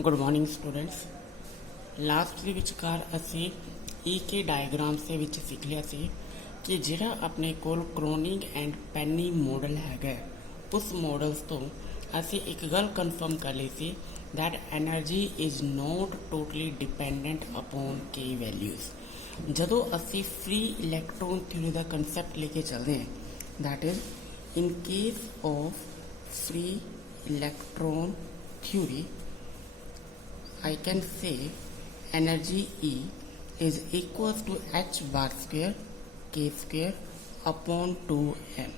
Good morning students. Last ਦੇ ਵਿਚਕਾਰ ਅਸੀਂ ਈਕੇ ਡਾਇਗਰਾਮਸ ਦੇ ਵਿੱਚ ਸਿੱਖ ਲਿਆ ਸੀ ਕਿ ਜਿਹੜਾ ਆਪਣੇ ਕੋਲ ਕ੍ਰੋਨਿਗ ਐਂਡ ਪੈਨੀ ਮਾਡਲ ਹੈਗਾ, ਉਸ ਮਾਡਲਸ ਤੋਂ ਅਸੀਂ ਇੱਕ ਗੱਲ ਕਨਫਰਮ ਕਰ ਲਈ ਸੀ that energy is not totally dependent upon k values। ਜਦੋਂ ਅਸੀਂ ਫ੍ਰੀ ਇਲੈਕਟ੍ਰੋਨ ਥਿਊਰੀ ਦਾ ਕਨਸੈਪਟ ਲੈ ਕੇ ਚੱਲਦੇ ਹਾਂ, that is in case of free electron theory I can say energy E is equals to h bar square k square upon 2m।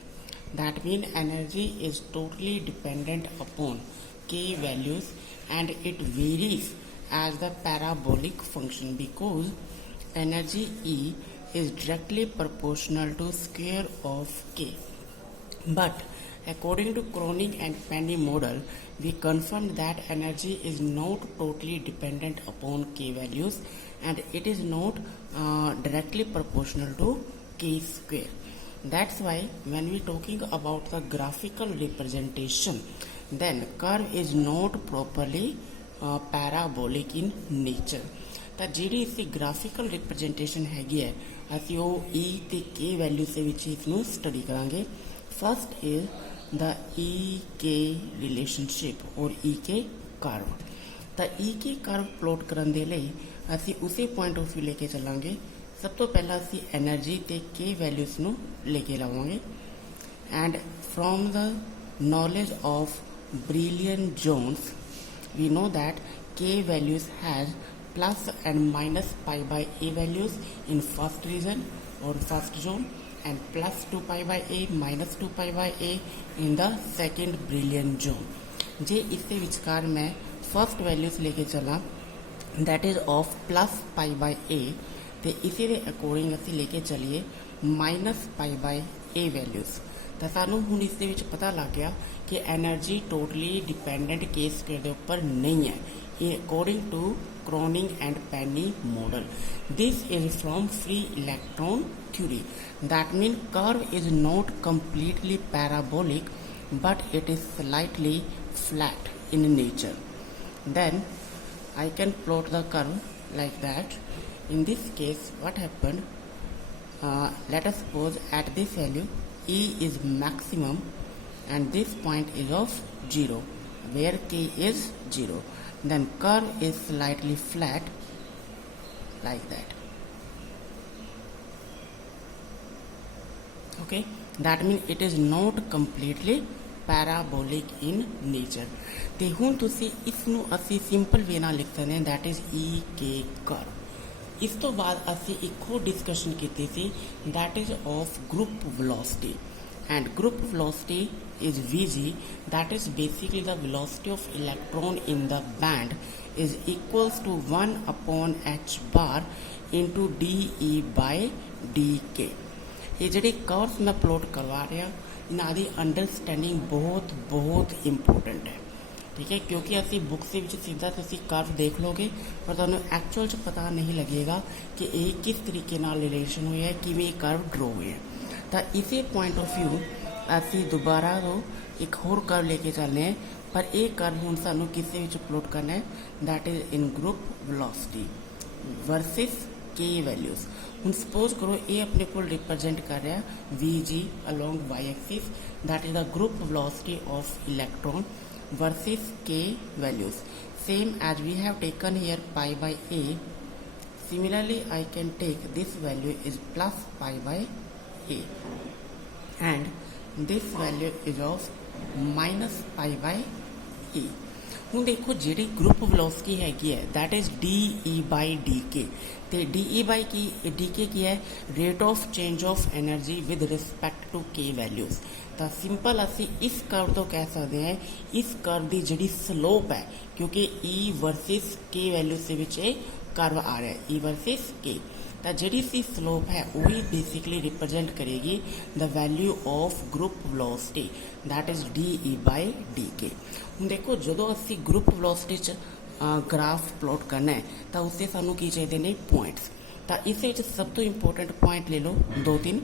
That means energy is totally dependent upon k values and it varies as the parabolic function because energy E is directly proportional to square of k. But according to Kronig and Penny model, we confirmed that energy is not totally dependent upon k values and it is not directly proportional to k square. That's why when we talking about the graphical representation, then curve is not properly parabolic in nature। ਤਾਂ ਜਿਹੜੀ ਇਸਦੀ graphical ਰਿਪਰਜੈਂਟੇਸ਼ਨ ਹੈਗੀ ਹੈ, ਅਸੀਂ ਉਹ E ਤੇ K value ਦੇ ਵਿੱਚ ਇਸਨੂੰ ਸਟੱਡੀ ਕਰਾਂਗੇ। First is the EK relationship or EK curve। ਤਾਂ EK curve plot ਕਰਨ ਦੇ ਲਈ ਅਸੀਂ ਉਸੇ ਪੁਆਇੰਟ ਆਫ ਵਿਊ ਲੈ ਕੇ ਚੱਲਾਂਗੇ। ਸਭ ਤੋਂ ਪਹਿਲਾਂ ਅਸੀਂ ਐਨਰਜੀ ਤੇ K ਵੈਲਿਊਸ ਨੂੰ ਲੈ ਕੇ ਲਾਵਾਂਗੇ and from the knowledge of Brillouin-Jones we know that K values has plus and minus pi by a values in first region or first zone and plus 2 pi by a minus 2 pi by a in the second Brillouin zone। जे इसके विचकार मैं first values लेके चला that is of plus pi by a, तो इसी के according असी लेके चलिए minus pi by a values. तो सानू हुण इस दे विच पता लग गया कि energy totally dependent k square के ऊपर नहीं है according to Kronig and Penny model। This is from free electron theory। That means curve is not completely parabolic but it is slightly flat in nature। Then I can plot the curve like that। In this case what happened, let us suppose at this value E is maximum and this point is of 0 where K is 0, then curve is slightly flat like that। Okay, that means it is not completely parabolic in nature। ਤੇ ਹੁਣ ਤੁਸੀਂ ਇਸ ਨੂੰ ਅਸੀਂ simple ਵੇ ਨਾਲ ਲਿਖ ਸਕਦੇ ਹਾਂ that is EK curve। ਇਸ ਤੋਂ ਬਾਅਦ ਅਸੀਂ ਇੱਕ ਹੋਰ ਡਿਸਕਸ਼ਨ ਕੀਤੀ ਸੀ that is of group velocity and group velocity is Vg, that is basically the velocity of electron in the band is equals to 1 upon h bar into dE by dk। ये ਜਿਹੜੇ curves मैं plot करवा रहा इन्हां दी understanding बहुत बहुत important है, ठीक है, क्योंकि असी बुक्स के विच सीधा तुसी कर्व देख लोगे पर तुहानूं एक्चुअल च पता नहीं लगेगा कि ये किस तरीके नाल रिलेशन हुई है, किवें कर्व ड्रॉ हुए हैं। तो इसी पॉइंट ऑफ व्यू असी दोबारा तो एक होर कर्व लेके चलने हैं, पर यह कर्व हुण सानूं किसे विच प्लॉट करना है that is in group velocity versus k values. हुण सपोज करो ये अपने को रिप्रजेंट कर रहा v g along y axis, that is the group velocity of electron versus k values same as we have taken here pi by a. Similarly I can take this value is plus pi by a and this value is of minus pi by e। ਹੁਣ देखो ਜਿਹੜੀ group velocity हैगी है that is dE by dk, तो dE by dk की है rate of change of energy with respect to k values. तो simple असी इस कर्व तो कह सकते हैं इस कर्व की जी स्लोप है, क्योंकि E वर्सिस k वैल्यूज के विच कर्व आ रहा है E वर्सिस k। तो जी सी स्लोप है वही बेसिकली रिप्रजेंट करेगी the value of group velocity that is dE by dk। हम देखो जो असी ग्रुप वेलोसिटी ग्राफ प्लॉट करना है तो उससे सानू की चाहिए ने पॉइंट्स। तो इस सब तो इंपोर्टेंट पॉइंट ले लो 2-3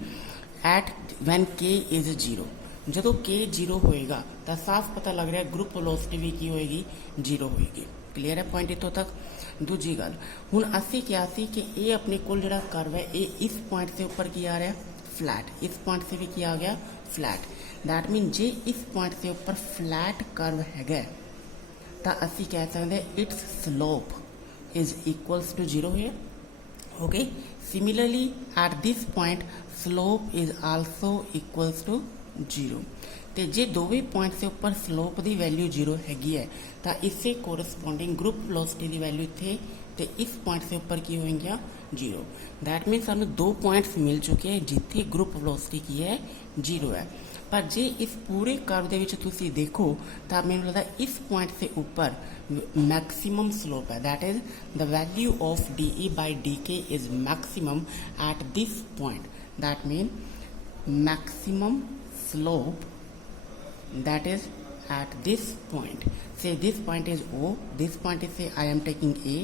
एट वैन k इज 0। जो k 0 होएगा तो साफ पता लग रहा है ग्रुप वेलोसिटी भी की होएगी 0 होएगी। क्लीयर है पॉइंट इतों तक। दूजी गल हुण असीं क्या सी कि ये अपने कोल जिहड़ा कर्व है ये इस पॉइंट से ऊपर की आ रहा है फ्लैट, इस पॉइंट से भी की आ गया फ्लैट। दैट मीन जे इस पॉइंट से ऊपर फ्लैट कर्व हैगा तो असीं कह सकते its slope is equals to 0 है। Okay, similarly at this point slope is also equals to 0। तो जे दोवें पॉइंट से ऊपर स्लोप की वैल्यू 0 हैगी है तो इससे कोरसपोंडिंग ग्रुप वेलोसिटी की वैल्यू इत्थे ते इस पॉइंट से ऊपर की होएगी 0। दैट मीन सानू दो पॉइंट्स मिल चुके हैं जिथे ग्रुप वेलोसिटी की है 0 है। पर जे इस पूरे कर्व दे विच तुसी देखो तो मैनूं लगदा इस पॉइंट से ऊपर मैक्सिमम स्लोप है। That is the value of DE/DK is maximum eight this point. That mean maximum slope that is at this point. Say this point is O, this point is say I am taking A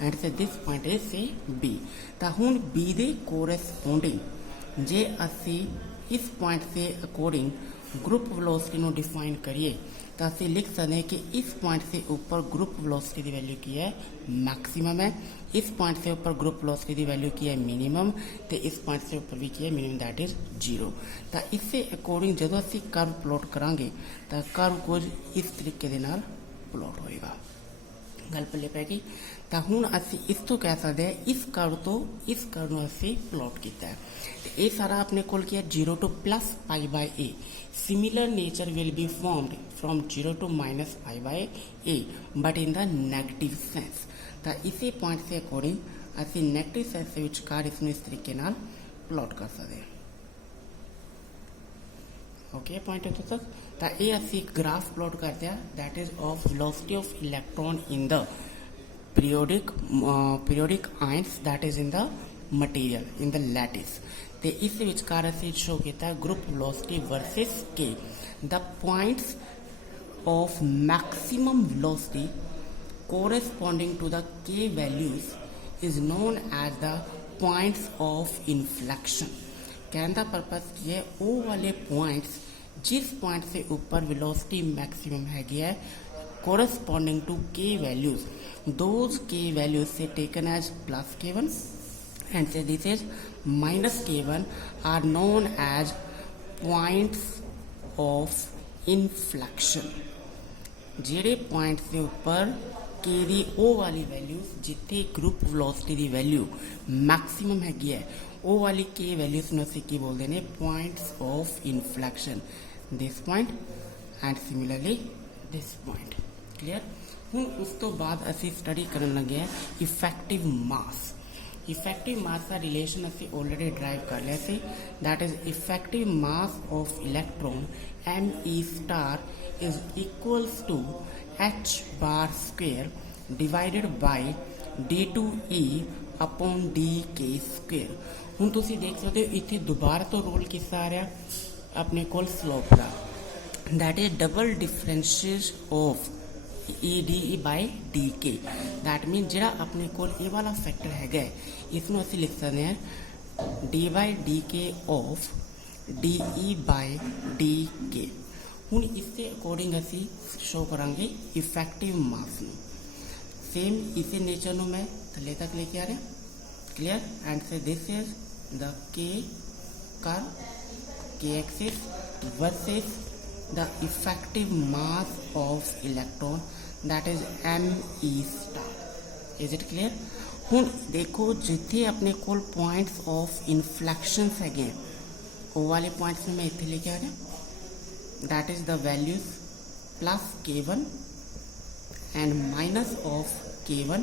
and say this point is say B। ਤਾਂ ਹੁਣ B ਦੇ corresponding ਜੇ ਅਸੀਂ इस point से according group velocity ਨੂੰ define करिए तो ਅਸੀਂ लिख सकते हैं कि इस पॉइंट से ऊपर ग्रुप वेलोसिटी की वैल्यू की है मैक्सिमम है, इस पॉइंट से ऊपर ग्रुप वेलोसिटी की वैल्यू की है मिनिमम, तो इस पॉइंट से ऊपर भी की है मिनिमम दैट इज 0। तो इससे अकॉर्डिंग जो असी कर्व प्लॉट करांगे तो कर्व कुछ इस तरीके के नाल प्लॉट होएगा। गल पल्ले पै गई। तो हुण असी इस तो कह सकते हैं इस कर्व तो इस कर्व नूं असी प्लॉट किया है। तो ये सारा अपने कोल की है 0 to +π/a। Similar nature will be formed from 0 to -π/a but in the negative sense. तो इसी पॉइंट से अकॉर्डिंग असी नैगेटिव सेंस के विचकार इसमें इस तरीके नाल प्लॉट कर सकते हैं। ओके पॉइंट इतों तक। तो ये असी एक ग्राफ प्लॉट करते हैं that is of velocity of electron in the periodic ions that is in the material in the lattice. तो इस विचकार असी शो किया group velocity versus k the points of maximum velocity corresponding to the k values is known as the points of inflection. कहने का purpose ये है वो वाले पॉइंट्स जिस पॉइंट से ऊपर वेलोसिटी मैक्सिमम हैगी है corresponding to k values, those k values say taken as +k1 and say this is -k1 are known as points of inflection. जेड़े पॉइंट से ऊपर के दी ओ वाली वैल्यूज जिथे ग्रुप वेलोसिटी की वैल्यू मैक्सिमम हैगी है वो वाली के वैल्यूज में असी की बोलते हैं points of inflection. This point and similarly this point. Clear. हुण उस तो बाद असी स्टडी करन लगे हैं इफेक्टिव मास। इफेक्टिव मास का रिलेशन असी ऑलरेडी ड्राइव कर लिया सी। That is effective mass of electron me* is equals to h² divided by d2e upon dk²। हुण तुसीं देख सकते हो इत्थे दोबारा तो रोल किसका आ रहा अपने कोल स्लोप का। That is double differentiate of ED/DK। That mean जिहड़ा अपने कोल ये वाला फैक्टर हैगा इसनूं असीं लिख सकते हैं d/dk ऑफ DE/DK। हुण इसके अकॉर्डिंग असीं शो करांगे इफेक्टिव मास नूं। सेम इसी नेचर नूं मैं थले तक लेके आ रहा। Clear. And say this is the के कर्व के axis versus the effective mass of electron that is me*। Is it clear. हुण देखो जिथे अपने कोल पॉइंट्स ऑफ इन्फ्लेक्शन है वो वाले पॉइंट्स में मैं इतने लेके आ रहा। That is the values +k1 and minus of k1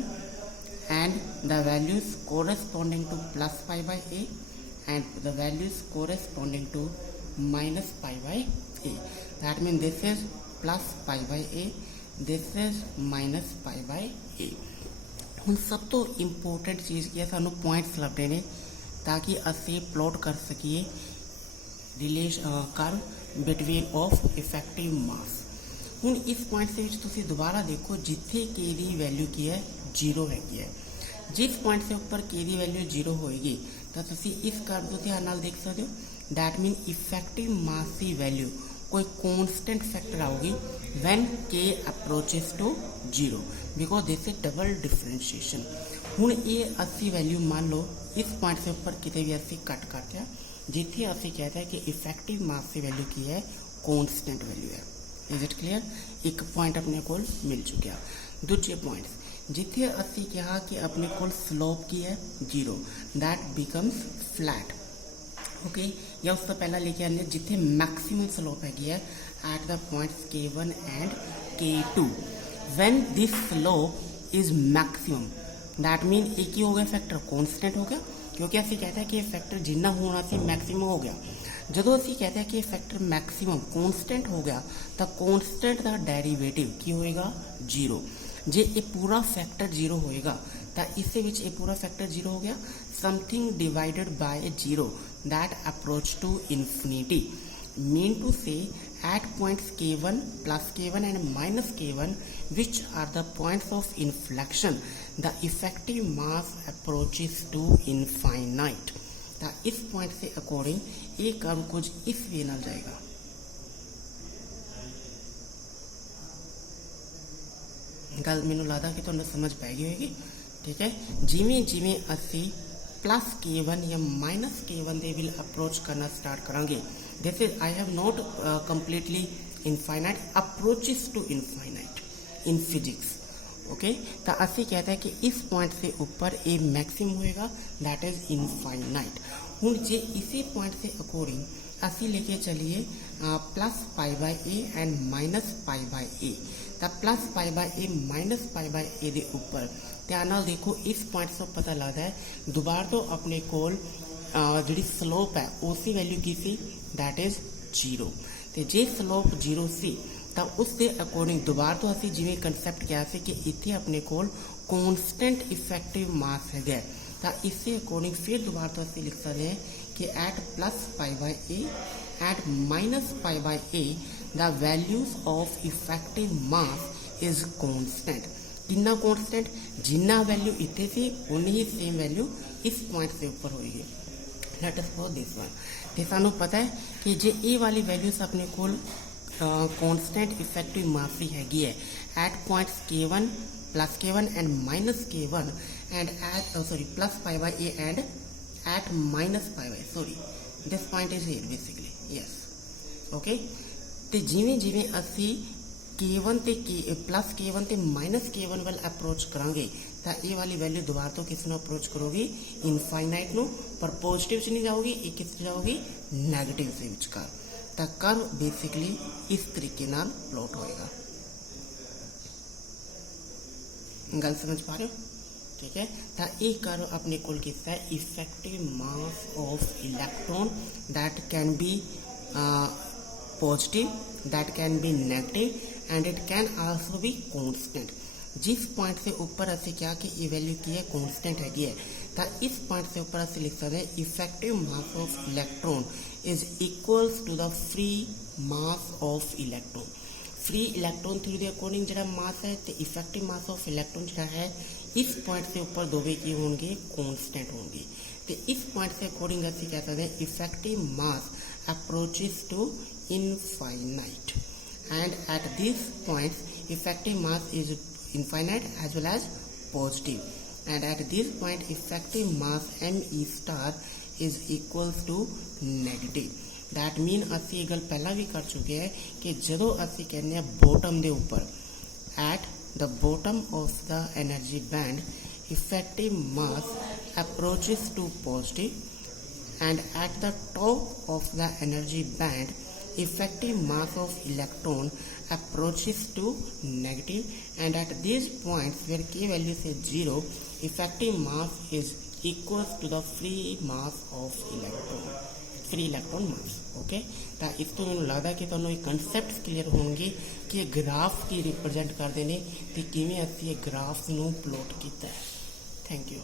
and the values corresponding to +π/a and the values corresponding to -π/a। That means this is +π/a, this is -π/a। ਹੁਣ सब तो इंपोर्टेंट चीज़ की है सानू पॉइंट्स लभदे ने ताकि असी प्लॉट कर सकीए कर्व बिटवीन ऑफ इफेक्टिव मास। हुण इस पॉइंट से तुसी दोबारा देखो जिथे के दी वैल्यू की है 0 हैगी है। जिस पॉइंट से ऊपर के दी वैल्यू 0 होएगी तो तुसी इस कर्व को ध्यान नाल देख सकते हो। दैट मीन इफेक्टिव मास की वैल्यू कोई कॉन्स्टेंट फैक्टर आऊगी when k approaches to 0 because this is double differentiation। ਹੁਣ ਇਹ ਅਸੀਂ ਵੈਲਿਊ ਮੰਨ ਲਓ ਇਸ ਪੁਆਇੰਟ ਦੇ ਉੱਪਰ ਕਿਤੇ ਵੀ ਅਸੀਂ ਕੱਟ ਕਰਦੇ ਆ ਜਿੱਥੇ ਅਸੀਂ कहते हैं कि इफेक्टिव मास की वैल्यू की है कॉन्स्टेंट वैल्यू है। Is it clear? एक पॉइंट अपने को मिल चुका। दूजे पॉइंट जिथे असी कहा कि अपने को स्लोप की है 0 दैट बिकम्स फ्लैट। ओके, या उससे पहला लेके आने जिथे मैक्सिमम स्लोप हैगी है at the points K1 and K2 when this slope is maximum that mean एक ही हो गया फैक्टर कॉन्स्टेंट हो गया क्योंकि असी कहते हैं कि फैक्टर जिन्ना होना सी मैक्सिमम हो गया। जो असी कहते हैं कि फैक्टर मैक्सिमम कॉन्स्टेंट हो गया तो कॉन्स्टेंट का डेरीवेटिव की होएगा 0। जे ये पूरा फैक्टर 0 होएगा तो इस पूरा फैक्टर 0 हो गया something divided by 0 that approach to infinity mean to say at points K1 plus K1 and minus K1 which are the points of inflection the effective mass approaches to infinite। तो इस point से according ये curve कुछ इस वे नाल जाएगा। गल मैनू लगता कि तुहानू समझ पै गई होगी। ठीक है, जिमें जिमें असी प्लस K1 या माइनस K1 दे विल अप्रोच करना स्टार्ट करांगे this is I have not completely infinite approaches to infinite in physics. Okay, तो असी कहते हैं कि इस पॉइंट से ऊपर ए मैक्सिमम होएगा दैट इज इनफाइनाइट। हुण जे इसी पॉइंट से अकॉर्डिंग असी लेके चलिए plus pi by a and minus pi by a तो plus pi by a minus pi by a दे ऊपर ध्यान नाल देखो इस पॉइंट से पता लगता है दोबारा तो अपने कोल जी स्लोप है उसकी वैल्यू की सी दैट इज 0 तो जे स्लोप 0 सी तो उसके अकॉर्डिंग दोबारा तो असी जिवें कंसैप्ट किया कि इत्थे अपने कोल कॉन्स्टेंट इफेक्टिव मास है तो इसके अकॉर्डिंग फिर दोबारा तो असी लिख सकते हैं कि at plus pi by a at minus pi by a the values of effective mass is constant. कितना कॉन्स्टेंट? जिन्ना वैल्यू इतने सी उन्नी ही सेम वैल्यू इस पॉइंट से ऊपर होगी। Let us suppose this one तो सानू पता है कि जे ए वाली वैल्यूज अपने को कॉन्स्टेंट इफेक्टिव मास की हैगी है at points K1 plus K1 and minus K1 and at sorry plus pi by a and at minus pi by sorry this point is here basically yes. Okay, तो जिमें जिमें असी K1 ते plus K1 ते minus K1 वाल approach करांगे तो ये वाली वैल्यू दोबारा तो किस अप्रोच करोगी इनफाइनाइट नो पर पॉजिटिव च नहीं जाओगी ये किस जाओगी नैगेटिव से विचकार तो कर्व बेसिकली इस तरीके नाल प्लॉट होएगा। गल समझ पा रहे हो? ठीक है, तो ये कर्व अपने कोल किसका है effective mass of electron that can be positive that can be negative and it can also be constant. जिस पॉइंट से ऊपर असी क्या कि ये वैल्यू की है कॉन्स्टेंट हैगी है तो इस पॉइंट से ऊपर असी लिख सकते हैं effective mass of electron is equals to the free mass of electron. Free electron theory के अकॉर्डिंग जो मास है तो इफेक्टिव मास ऑफ इलेक्ट्रॉन जो है इस पॉइंट से ऊपर दोवे की होंगे कॉन्स्टेंट होंगे तो इस पॉइंट से अकॉर्डिंग असी कह सकते हैं effective mass approaches to infinite and at this point effective mass is infinite as well as positive and at this point effective mass me star is equals to negative। that mean असी ये गल पहला भी कर चुके हैं कि जदों असी कहने बॉटम दे ऊपर at the bottom of the energy band effective mass approaches to positive and at the top of the energy band effective mass of electron approaches to negative and at these points where k value is 0 effective mass is equals to the free mass of electron free electron mass। Okay, तो इस तो मैं लगता कि तुहानू concept clear होंगे कि graph की रिप्रजेंट करते हैं तो किवें असीं ग्राफ्स नू प्लॉट कीता है। Thank you.